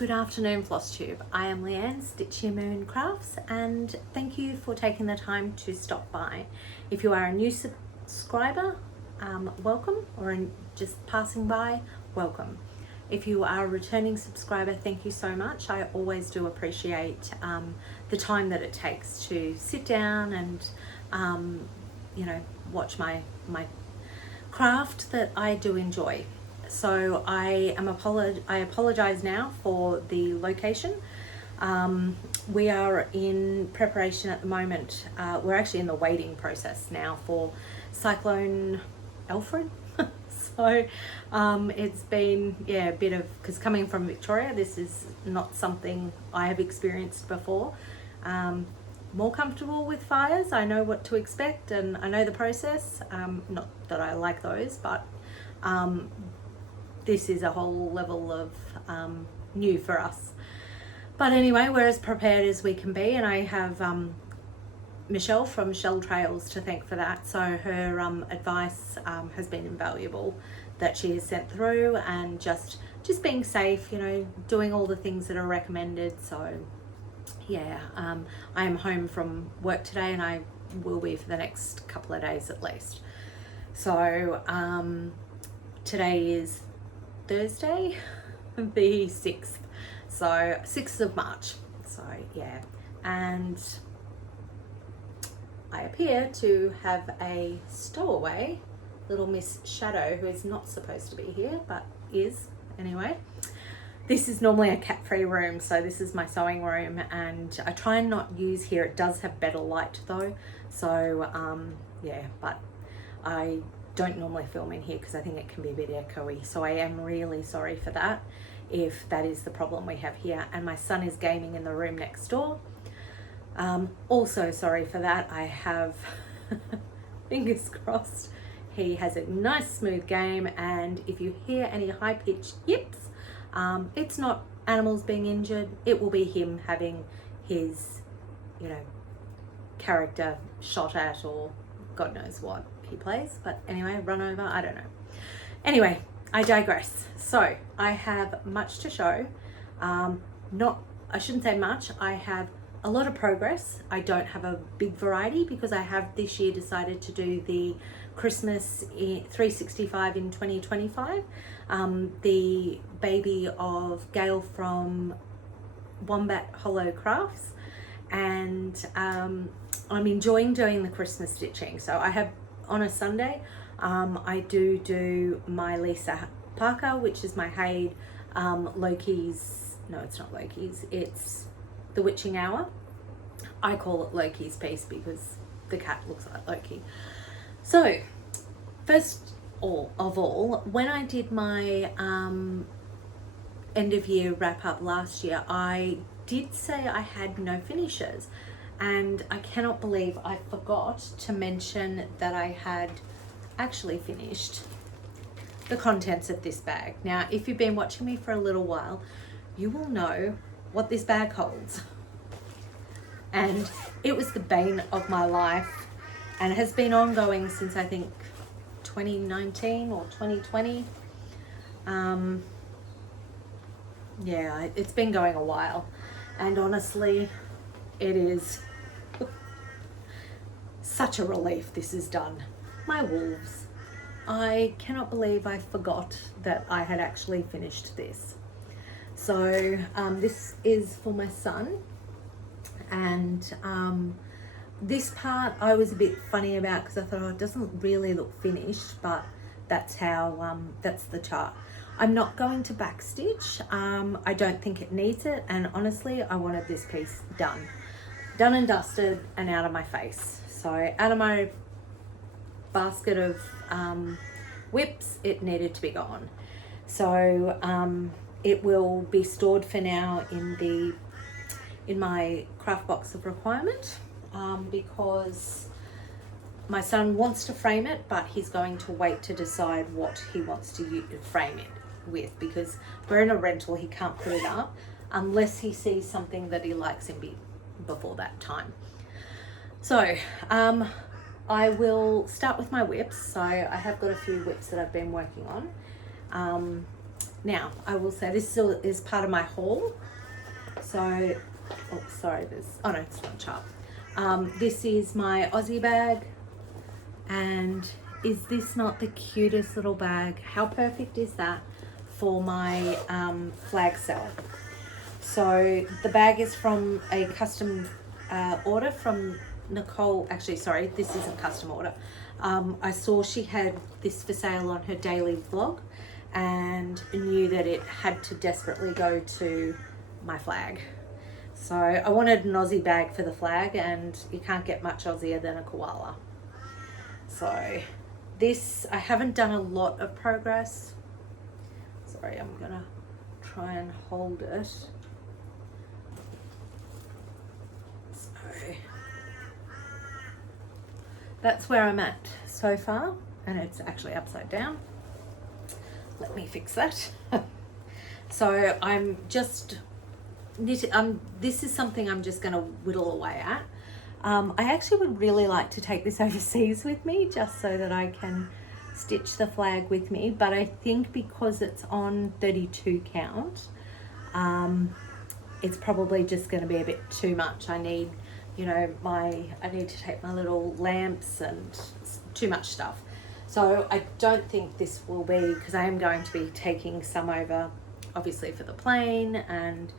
Good afternoon, Flosstube. I am Leanne, Stitchy Moon Crafts, and thank you for taking the time to stop by. If you are a new subscriber, welcome, or just passing by, welcome. If you are a returning subscriber, thank you so much. I always do appreciate the time that it takes to sit down and watch my craft that I do enjoy. So I apologize now for the location. We are in preparation at the moment. We're actually in the waiting process now for Cyclone Alfred. So it's been a bit of, because coming from Victoria, this is not something I have experienced before. More comfortable with fires. I know what to expect and I know the process. Not that I like those, but this is a whole level of new for us. But anyway, we're as prepared as we can be, and I have Michelle from Shell Trails to thank for that. So her advice has been invaluable that she has sent through, and just being safe, doing all the things that are recommended. So yeah, I am home from work today, and I will be for the next couple of days at least. So today is Thursday, the 6th, so 6th of March. So yeah, and I appear to have a stowaway, little Miss Shadow, who is not supposed to be here but is anyway. This is normally a cat-free room, so this is my sewing room, and I try and not use here. It does have better light though, so yeah, but I don't normally film in here because I think it can be a bit echoey, so I am really sorry for that if that is the problem we have here. And my son is gaming in the room next door. Also sorry for that. I have fingers crossed he has a nice smooth game, and if you hear any high-pitched yips, it's not animals being injured, it will be him having his character shot at, or God knows what he plays. But anyway, run over, I don't know. Anyway, I digress. So I have much to show. I shouldn't say much. I have a lot of progress. I don't have a big variety because I have this year decided to do the Christmas 365 in 2025. The baby of Gail from Wombat Hollow Crafts, and I'm enjoying doing the Christmas stitching. So I have, on a Sunday, I do my Lisa Parker, which is my Haid Loki's, no, it's not Loki's, it's the Witching Hour. I call it Loki's piece because the cat looks like Loki. So first of all, when I did my end of year wrap up last year, I did say I had no finishes, and I cannot believe I forgot to mention that I had actually finished the contents of this bag. Now, if you've been watching me for a little while, you will know what this bag holds. And it was the bane of my life, and has been ongoing since I think 2019 or 2020. Yeah, it's been going a while, and honestly, it is such a relief this is done. My wolves. I cannot believe I forgot that I had actually finished this. So this is for my son, and this part I was a bit funny about because I thought, oh, it doesn't really look finished, but that's how that's the chart. I'm not going to backstitch. I don't think it needs it, and honestly, I wanted this piece done and dusted and out of my face. So out of my basket of whips, it needed to be gone. So it will be stored for now in my craft box of requirement, because my son wants to frame it, but he's going to wait to decide what he wants to frame it with, because we're in a rental. He can't put it up unless he sees something that he likes before that time. So I will start with my whips. So I have got a few whips that I've been working on. Now, I will say this still is part of my haul. So, oh, sorry, oh no, it's not sharp. This is my Aussie bag. And is this not the cutest little bag? How perfect is that for my flag cell? So the bag is from a custom order from Nicole. Actually, sorry, this isn't custom order. I saw she had this for sale on her daily vlog and knew that it had to desperately go to my flag. So I wanted an Aussie bag for the flag, and you can't get much Aussier than a koala. So this, I haven't done a lot of progress. Sorry, I'm gonna try and hold it. So that's where I'm at so far, and it's actually upside down. Let me fix that. So I'm just this is something I'm just going to whittle away at. I actually would really like to take this overseas with me, just so that I can stitch the flag with me, but I think because it's on 32 count, it's probably just going to be a bit too much. I need, you know, I need to take my little lamps and too much stuff. So I don't think this will be, because I am going to be taking some over, obviously, for the plane, and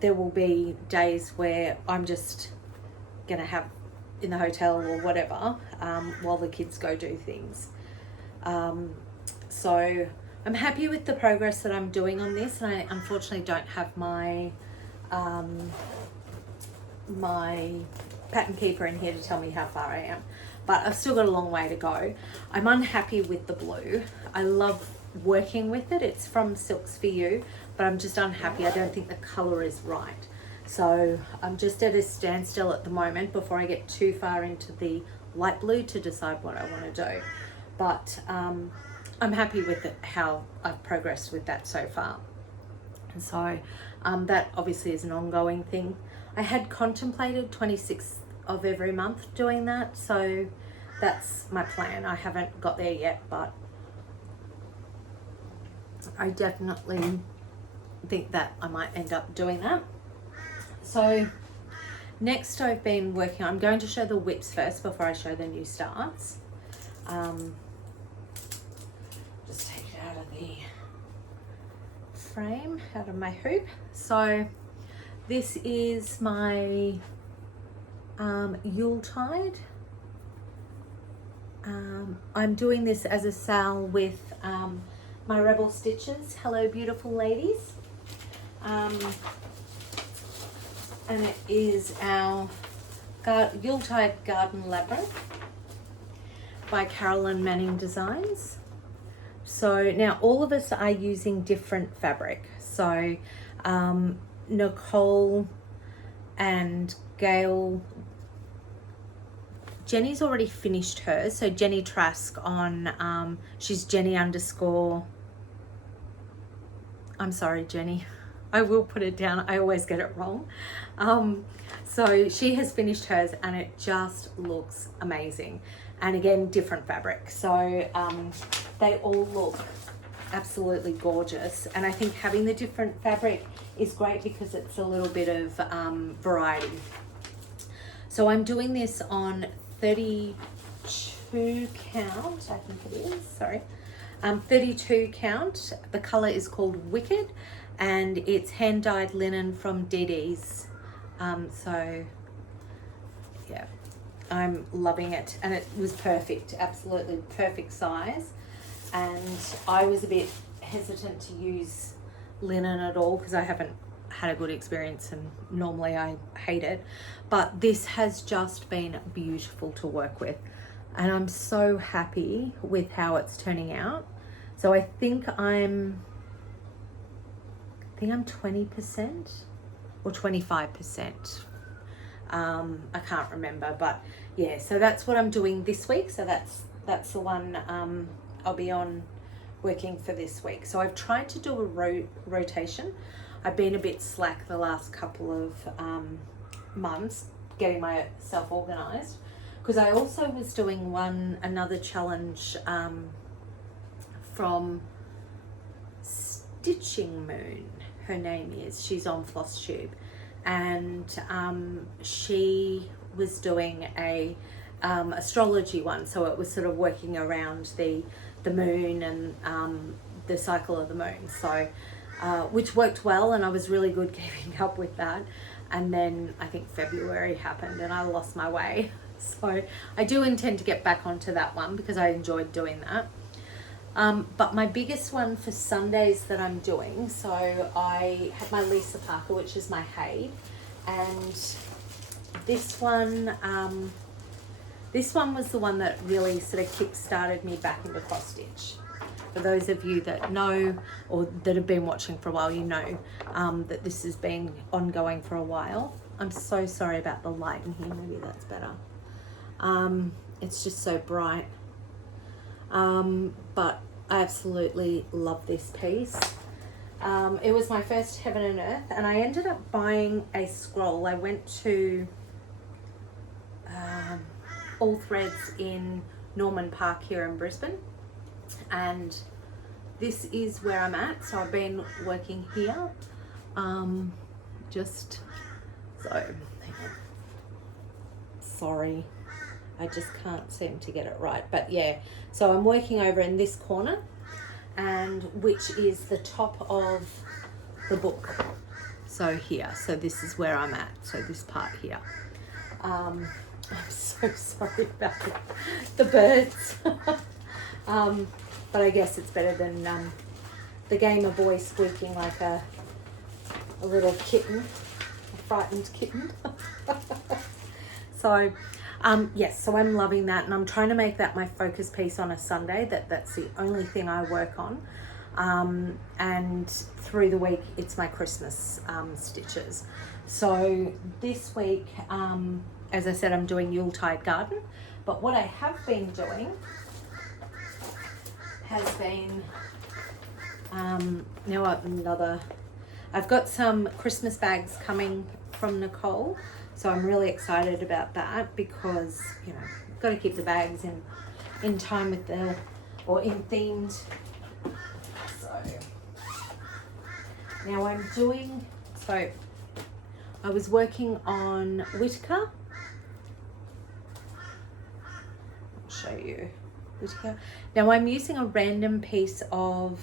there will be days where I'm just gonna have in the hotel or whatever while the kids go do things. So I'm happy with the progress that I'm doing on this, and I unfortunately don't have my my pattern keeper in here to tell me how far I am, but I've still got a long way to go. I'm unhappy with the blue. I love working with it. It's from Silks For You, but I'm just unhappy. I don't think the color is right. So I'm just at a standstill at the moment before I get too far into the light blue to decide what I want to do. But I'm happy with it, how I've progressed with that so far. And so that obviously is an ongoing thing. I had contemplated 26th of every month doing that, so that's my plan. I haven't got there yet, but I definitely think that I might end up doing that. So next I've been working on, I'm going to show the whips first before I show the new starts. Just take it out of the frame, out of my hoop. So this is my Yuletide. I'm doing this as a sale with my Rebel Stitches. Hello, beautiful ladies. And it is our Yuletide Garden Labyrinth by Carolyn Manning Designs. So now all of us are using different fabric. So Nicole and Gail, Jenny's already finished hers. So Jenny Trask on, she's Jenny _ I'm sorry, Jenny. I will put it down. I always get it wrong. So she has finished hers and it just looks amazing. And again, different fabric. So they all look absolutely gorgeous. And I think having the different fabric is great because it's a little bit of variety. So I'm doing this on 32 count, I think it is, sorry. 32 count. The color is called Wicked, and it's hand dyed linen from DD's. So yeah, I'm loving it, and it was perfect, absolutely perfect size. And I was a bit hesitant to use linen at all because I haven't had a good experience, and normally I hate it, but this has just been beautiful to work with. And I'm so happy with how it's turning out. So I think I'm 20% or 25%. I can't remember, but yeah, so that's what I'm doing this week. So that's the one I'll be on working for this week. So I've tried to do a rotation. I've been a bit slack the last couple of months getting myself organized, because I also was doing another challenge from Stitching Moon, her name is. She's on Flosstube, and she was doing a astrology one, so it was sort of working around the moon and the cycle of the moon, so which worked well, and I was really good keeping up with that. And then I think February happened and I lost my way, so I do intend to get back onto that one because I enjoyed doing that. But my biggest one for Sundays that I'm doing, so I have my Lisa Parker, which is my hay, and this one was the one that really sort of kick-started me back into cross stitch. For those of you that know or that have been watching for a while, you know that this has been ongoing for a while. I'm so sorry about the light in here, maybe that's better. It's just so bright. But I absolutely love this piece. It was my first Heaven and Earth, and I ended up buying a scroll. I went to All Threads in Norman Park here in Brisbane, and this is where I'm at. So I've been working here, just so, hang on. Sorry, I just can't seem to get it right, but yeah, so I'm working over in this corner, and which is the top of the book, so here, so this is where I'm at, so this part here. I'm so sorry about the birds. But I guess it's better than the gamer boy squeaking like a little kitten, a frightened kitten. So yes, so I'm loving that, and I'm trying to make that my focus piece on a Sunday. That's the only thing I work on, and through the week it's my Christmas stitches. So this week, as I said, I'm doing Yuletide garden, but what I have been doing has been I've got some Christmas bags coming from Nicole, so I'm really excited about that because, you know, I've got to keep the bags in time with the, or in themed. So now I'm doing, so I was working on Whittaker. I'll show you Whittaker. Now I'm using a random piece of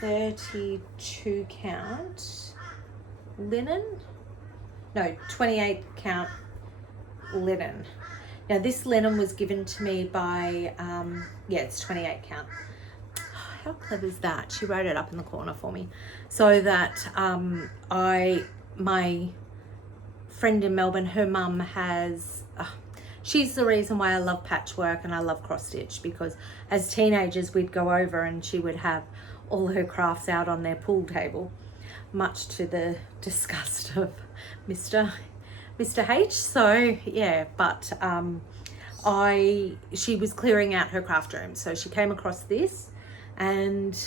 32 count linen, no, 28 count linen. Now this linen was given to me by, yeah, it's 28 count. How clever is that? She wrote it up in the corner for me, so that my friend in Melbourne, her mum has, she's the reason why I love patchwork and I love cross stitch, because as teenagers we'd go over and she would have all her crafts out on their pool table, much to the disgust of Mr. H. So yeah, but she was clearing out her craft room, so she came across this, and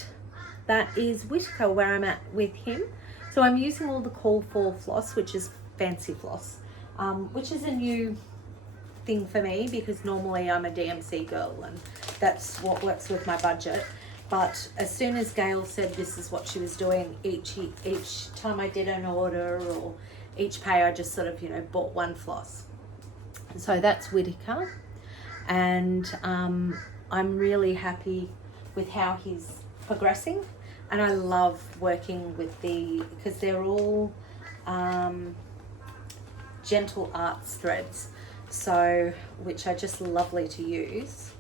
that is Whittaker, where I'm at with him. So I'm using all the call for floss, which is fancy floss, which is a new thing for me because normally I'm a DMC girl and that's what works with my budget. But as soon as Gail said this is what she was doing, each time I did an order or each pay, I just sort of, you know, bought one floss. So that's Whittaker, and I'm really happy with how he's progressing, and I love working with because they're all gentle arts threads, so which are just lovely to use.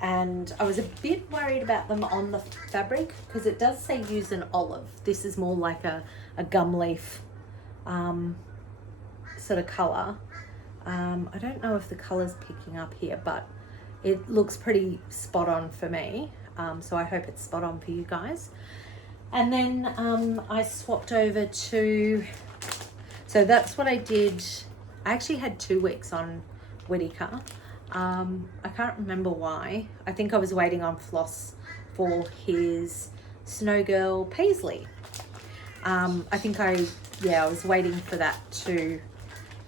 And I was a bit worried about them on the fabric because it does say use an olive. This is more like a gum leaf sort of colour. I don't know if the colour's picking up here, but it looks pretty spot on for me. So I hope it's spot on for you guys. And then I swapped over to, so that's what I did. I actually had 2 weeks on Whittaker. I can't remember why. I think I was waiting on floss for his Snow Girl Paisley. I think I was waiting for that to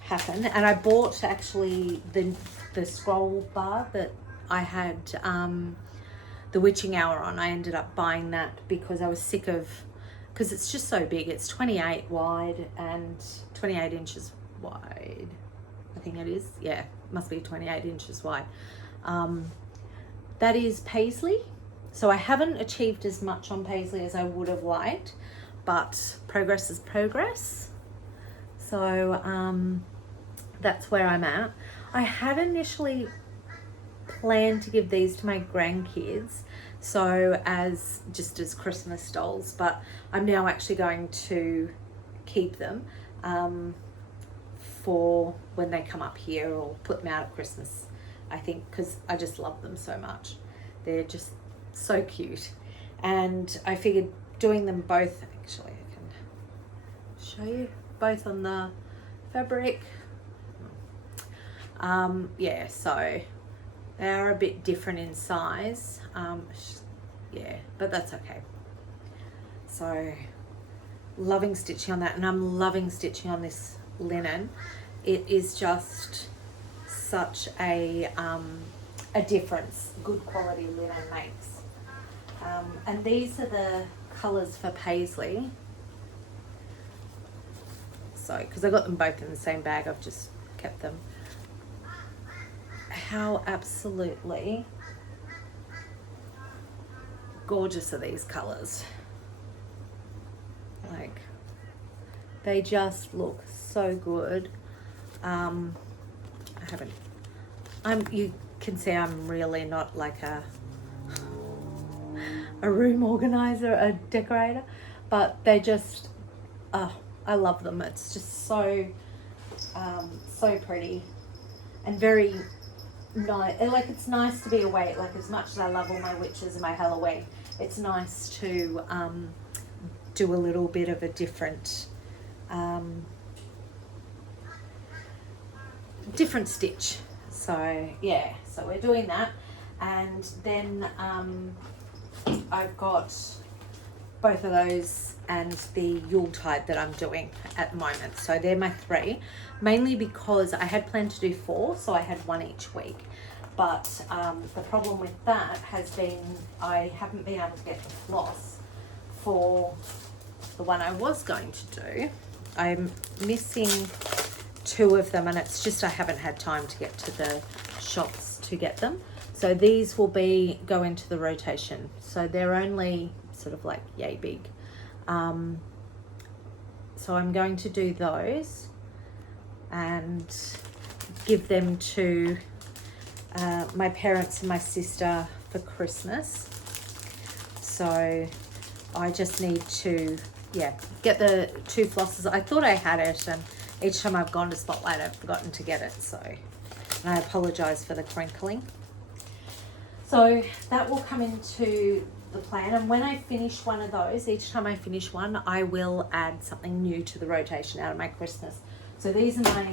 happen, and I bought actually the scroll bar that I had the witching hour on. I ended up buying that because I was sick of, because it's just so big. It's 28 wide and 28 inches wide. I think it is. Yeah, must be 28 inches wide. That is Paisley. So I haven't achieved as much on Paisley as I would have liked, but progress is progress. So that's where I'm at. I had initially planned to give these to my grandkids, so as Christmas dolls, but I'm now actually going to keep them for when they come up here, or put them out at Christmas, I think, because I just love them so much. They're just so cute, and I figured doing them both, actually I can show you both on the fabric. Yeah, so they are a bit different in size, yeah, but that's okay. So loving stitching on that, and I'm loving stitching on this linen. It is just such a difference good quality linen makes. And these are the colours for Paisley. So, because I got them both in the same bag, I've just kept them. How absolutely gorgeous are these colours? Like, they just look so good. You can see I'm really not like a room organizer, a decorator, but they just, I love them. It's just so pretty and very nice. Like, it's nice to be awake. Like, as much as I love all my witches and my Halloween, it's nice to do a little bit of a different stitch. So yeah, so we're doing that, and then I've got both of those and the Yuletide that I'm doing at the moment. So they're my 3, mainly because I had planned to do 4, so I had 1 each week. But the problem with that has been I haven't been able to get the floss for the one I was going to do. I'm missing 2 of them, and it's just I haven't had time to get to the shops to get them. So these will go into the rotation. So they're only sort of like yay big. So I'm going to do those and give them to my parents and my sister for Christmas. So I just need to, get the 2 flosses. I thought I had it, and each time I've gone to Spotlight, I've forgotten to get it. So, and I apologize for the crinkling. So that will come into the plan. And when I finish one of those, each time I finish one, I will add something new to the rotation out of my Christmas. So these are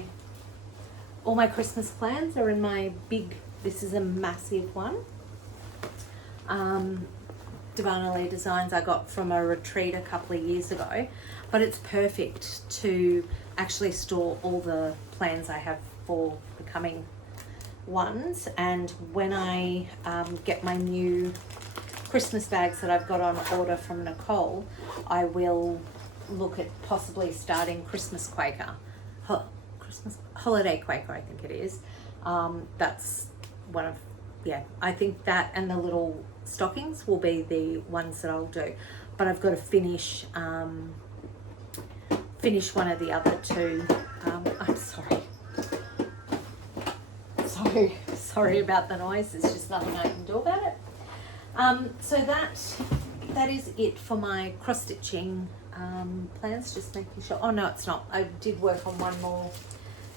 all my Christmas plans are in my big, this is a massive one. Divana Lee Designs I got from a retreat a couple of years ago, but it's perfect to actually store all the plans I have for the coming ones. And when I get my new Christmas bags that I've got on order from Nicole, I will look at possibly starting Christmas Quaker, Holiday Quaker, I think it is. That's one of, I think that and the little stockings will be the ones that I'll do. But I've got to finish one of the other 2. I'm sorry about the noise. There's just nothing I can do about it. So that is it for my cross stitching plans. Just making sure. Oh no, it's not. I did work on one more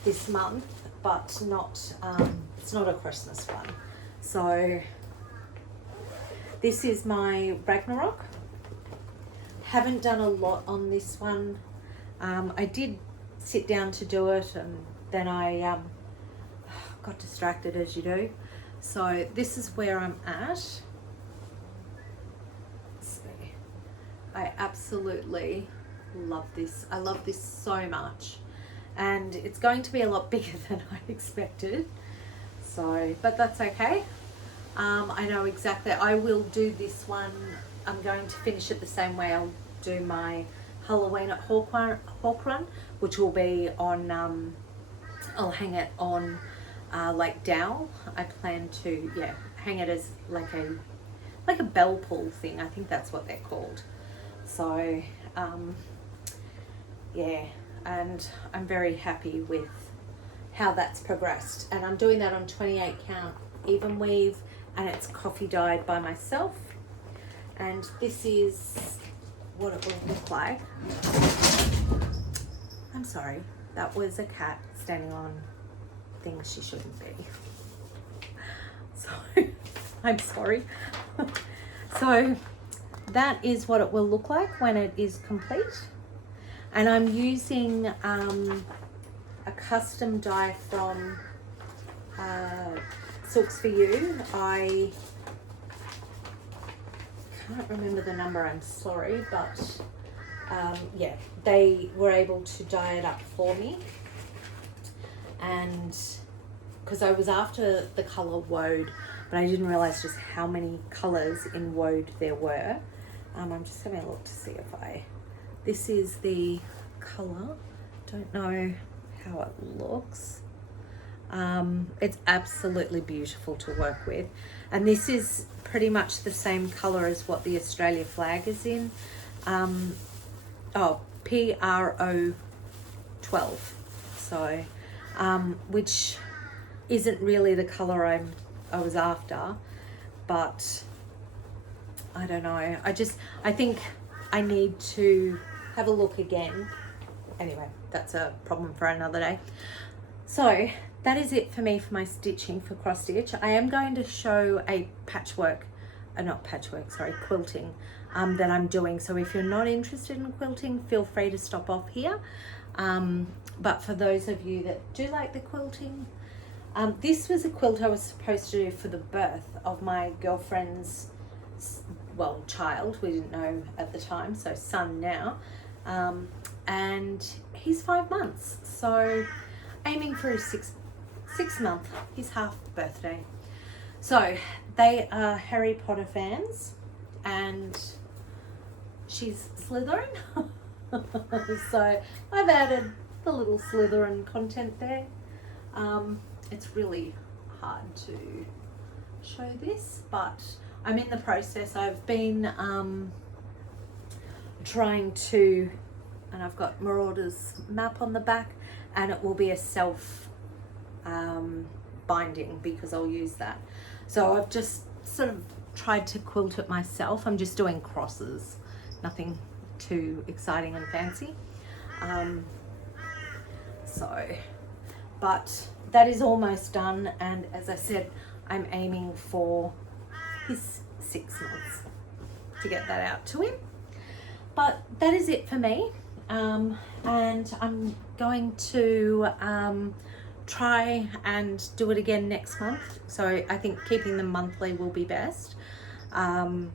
this month, but not. It's not a Christmas one. So this is my Ragnarok. Haven't done a lot on this one. I did sit down to do it, and then I got distracted, as you do. So this is where I'm at. I absolutely love this. I love this so much, and it's going to be a lot bigger than I expected. So, but that's okay. I know exactly. I will do this one. I'm going to finish it the same way I'll do my Halloween at Hawk Run, which will be on, I'll hang it on Lake Dowell. I plan to, yeah, hang it as like a bell pull thing. I think that's what they're called. So, yeah, and I'm very happy with how that's progressed. And I'm doing that on 28 count even weave, and it's coffee dyed by myself. And this is what it will look like. I'm sorry, that was a cat standing on things she shouldn't be. So, I'm sorry. So that is what it will look like when it is complete. And I'm using a custom dye from Silks For You. I can't remember the number, I'm sorry, but yeah, they were able to dye it up for me. And because I was after the colour woad, but I didn't realise just how many colours in woad there were. I'm just having a look to see if this is the colour. Don't know how it looks. It's absolutely beautiful to work with. And this is pretty much the same colour as what the Australia flag is in. PRO 12. So, which isn't really the colour I was after, but I don't know. I think I need to have a look again. Anyway, that's a problem for another day. So that is it for me for my stitching for cross stitch. I am going to show a quilting that I'm doing. So if you're not interested in quilting, feel free to stop off here. But for those of you that do like the quilting, this was a quilt I was supposed to do for the birth of my girlfriend's, well, child. We didn't know at the time, so son now. And he's 5 months, so aiming for his six month, his half birthday. So they are Harry Potter fans, and she's Slytherin. So I've added the little Slytherin content there. It's really hard to show this, but I'm in the process. I've been trying to, and I've got Marauder's map on the back, and it will be a self binding because I'll use that. So I've just sort of tried to quilt it myself. I'm just doing crosses, nothing too exciting and fancy. But that is almost done, and as I said, I'm aiming for his 6 months to get that out to him. But that is it for me, and I'm going to try and do it again next month. So I think keeping them monthly will be best. I'll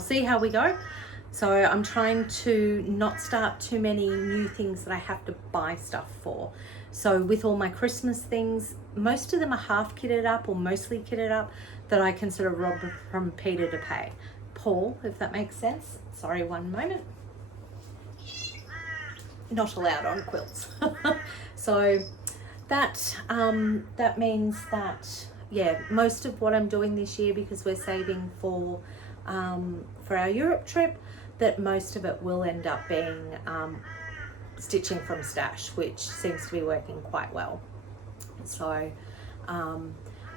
see how we go. So I'm trying to not start too many new things that I have to buy stuff for. So with all my Christmas things, most of them are half kitted up or mostly kitted up that I can sort of rob from Peter to pay Paul, if that makes sense. Sorry, one moment. Not allowed on quilts. So that means that, yeah, most of what I'm doing this year, because we're saving for our Europe trip, that most of it will end up being stitching from stash, which seems to be working quite well. So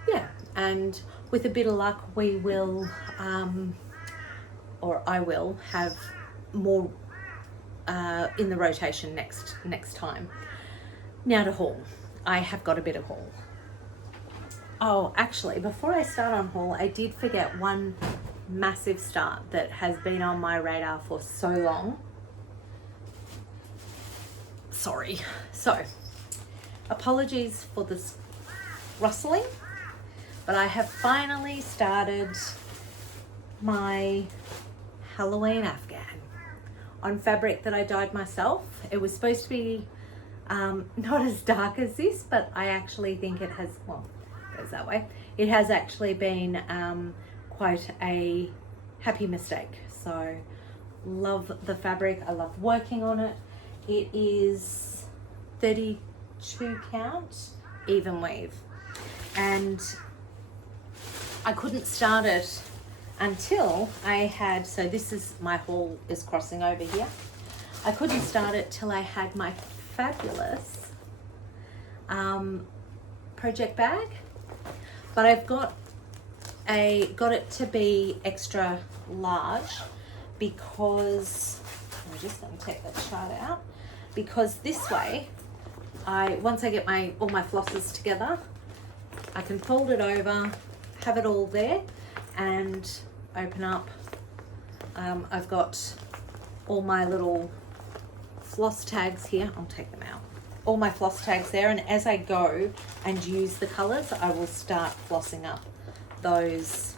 yeah, and with a bit of luck we will or I will have more in the rotation next time. Now to haul. I have got a bit of haul. Oh, actually, before I start on haul, I did forget one massive start that has been on my radar for so long. Sorry. So, apologies for this rustling, but I have finally started my Halloween Afghan on fabric that I dyed myself. It was supposed to be not as dark as this, but I actually think it has, well, goes that way. It has actually been quite a happy mistake. So love the fabric. I love working on it. It is 32 count even weave, and I couldn't start it until I had, so this is, my haul is crossing over here. I couldn't start it till I had my fabulous project bag, but I've got it to be extra large because, I'm just going to take that chart out, because this way, once I get all my flosses together, I can fold it over, have it all there, and open up. I've got all my little floss tags here. I'll take them out. All my floss tags there, and as I go and use the colours, I will start flossing up those.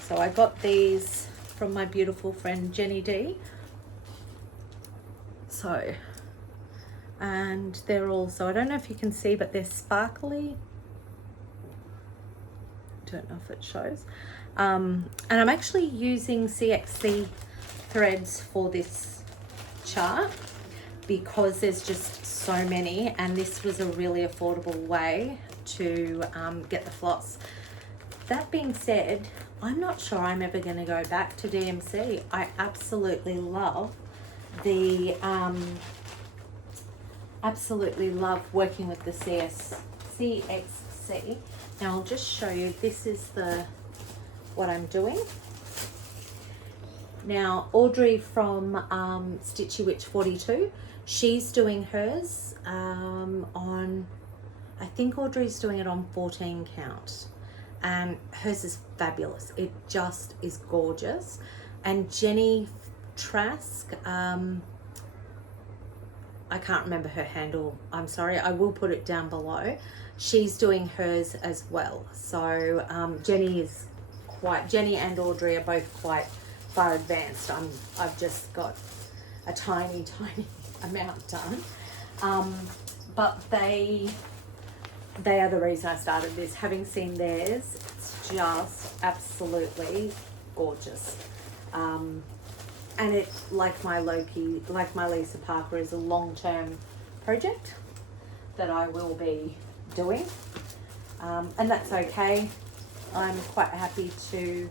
So I got these from my beautiful friend Jenny D. So, and they're also, I don't know if you can see, but they're sparkly. Don't know if it shows. And I'm actually using CXC threads for this chart because there's just so many, and this was a really affordable way to get the floss. That being said, I'm not sure I'm ever going to go back to DMC. I absolutely love the working with the CXC. Now I'll just show you, this is what I'm doing. Now Audrey from Stitchy Witch 42, she's doing hers on, I think Audrey's doing it on 14 count, and hers is fabulous. It just is gorgeous. And Jenny Trask, I can't remember her handle, I'm sorry, I will put it down below. She's doing hers as well. So Jenny and Audrey are both quite far advanced. I've just got a tiny amount done. But they are the reason I started this. Having seen theirs, it's just absolutely gorgeous. And it, like my Lisa Parker, is a long-term project that I will be doing, and that's okay. I'm quite happy to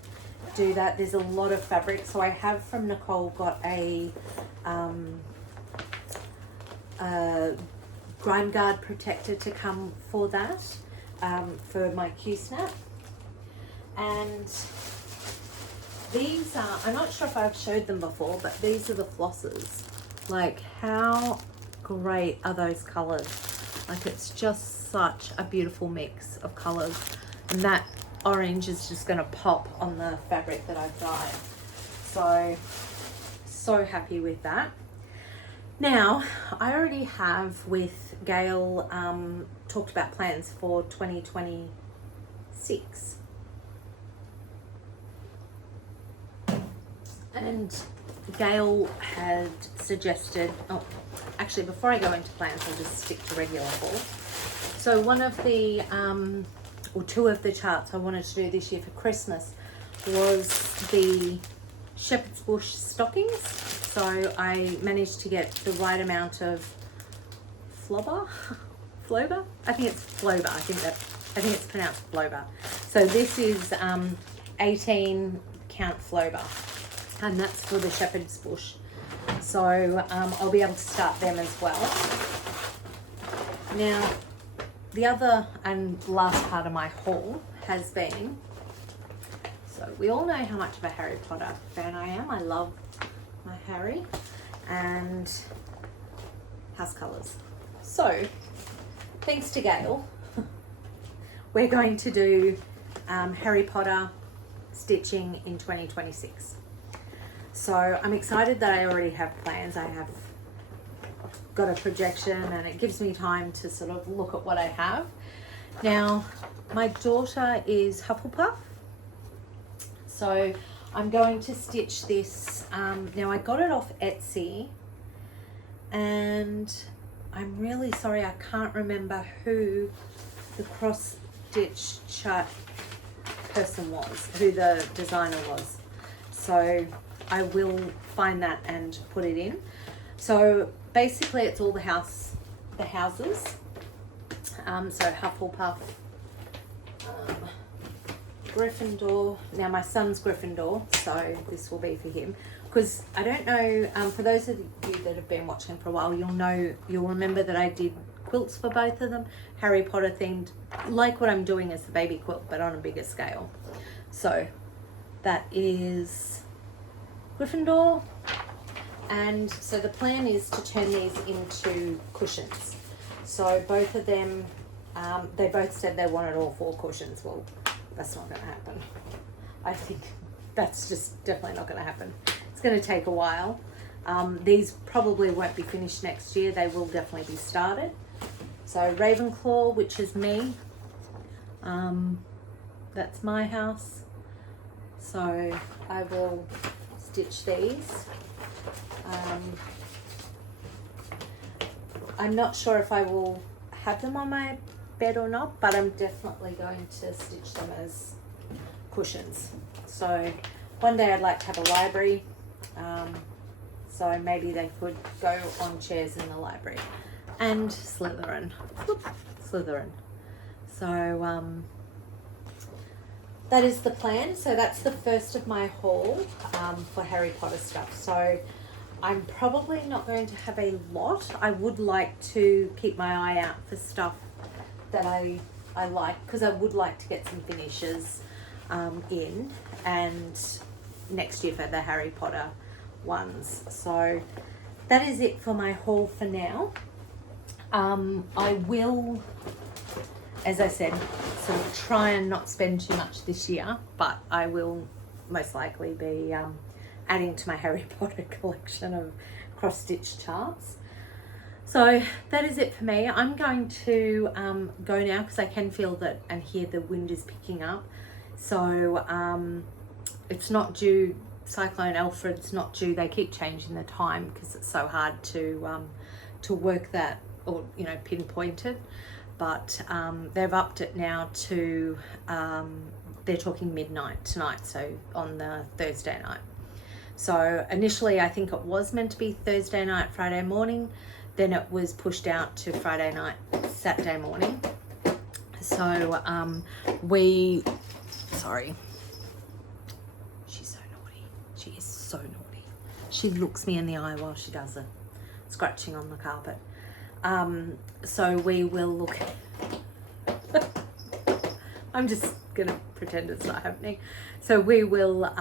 do that. There's a lot of fabric, so I have from Nicole got a grime guard protector to come for that, for my Q-snap. And these are, I'm not sure if I've showed them before, but these are the flosses. Like, how great are those colors? Like, it's just such a beautiful mix of colors, and that orange is just going to pop on the fabric that I've dyed. So happy with that. Now, I already have, with Gail, talked about plans for 2026. And Gail had suggested, actually before I go into plans, I'll just stick to regular haul. So one of the, or two of the charts I wanted to do this year for Christmas was the shepherd's bush stockings. So I managed to get the right amount of flober. I think it's flober. I think it's pronounced flober. So this is 18 count flober, and that's for the shepherd's bush. So I'll be able to start them as well. Now, the other and last part of my haul has been, so we all know how much of a Harry Potter fan I am. I love my Harry and house colours. So, thanks to Gail, we're going to do Harry Potter stitching in 2026. So I'm excited that I already have plans. I have got a projection, and it gives me time to sort of look at what I have. Now, my daughter is Hufflepuff, so I'm going to stitch this. Now I got it off Etsy, and I'm really sorry, I can't remember who the cross stitch chart person was, who the designer was. So I will find that and put it in. So basically it's all the houses. So Hufflepuff, Gryffindor. Now my son's Gryffindor, so this will be for him. Because I don't know, for those of you that have been watching for a while, you'll remember that I did quilts for both of them, Harry Potter themed, like what I'm doing as the baby quilt, but on a bigger scale. So that is Gryffindor. And so the plan is to turn these into cushions. So both of them, they both said they wanted all 4 cushions. Well, that's not going to happen. I think that's just definitely not going to happen. It's going to take a while. These probably won't be finished next year. They will definitely be started. So Ravenclaw, which is me. That's my house. So I will stitch these. I'm not sure if I will have them on my bed or not, but I'm definitely going to stitch them as cushions. So one day I'd like to have a library, so maybe they could go on chairs in the library. And Slytherin. So that is the plan. So that's the first of my haul for Harry Potter stuff. So I'm probably not going to have a lot. I would like to keep my eye out for stuff that I like, because I would like to get some finishes in, and next year for the Harry Potter ones. So that is it for my haul for now. I will, as I said, sort of try and not spend too much this year, but I will most likely be adding to my Harry Potter collection of cross-stitch charts. So that is it for me. I'm going to go now because I can feel that and hear the wind is picking up. So it's not due, Cyclone Alfred's not due. They keep changing the time because it's so hard to work that, or pinpoint it. But they've upped it now to, they're talking midnight tonight, so on the Thursday night. So initially I think it was meant to be Thursday night, Friday morning. Then it was pushed out to Friday night, Saturday morning. So sorry. She's so naughty. She is so naughty. She looks me in the eye while she does it, scratching on the carpet. So we will look. I'm just gonna pretend it's not happening. So we will,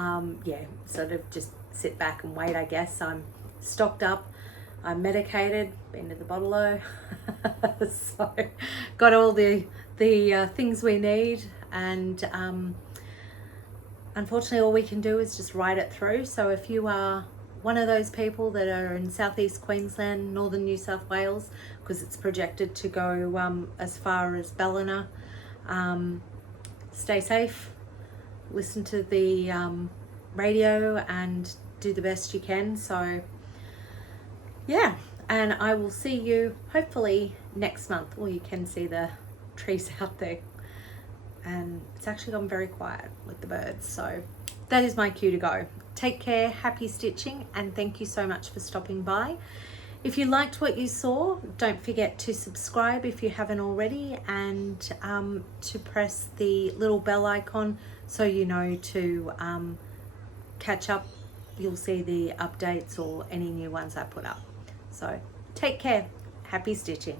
sort of just sit back and wait, I guess. I'm stocked up, I'm medicated, been to the bottle-o. So got all the things we need, and unfortunately all we can do is just ride it through. So if you are one of those people that are in southeast Queensland, northern New South Wales, because it's projected to go as far as Ballina, stay safe, listen to the radio and do the best you can. So yeah, and I will see you hopefully next month. Well, you can see the trees out there, and it's actually gone very quiet with the birds. So that is my cue to go. Take care, happy stitching, and thank you so much for stopping by. If you liked what you saw, don't forget to subscribe if you haven't already, and to press the little bell icon so you know to catch up. You'll see the updates or any new ones I put up. So take care, happy stitching.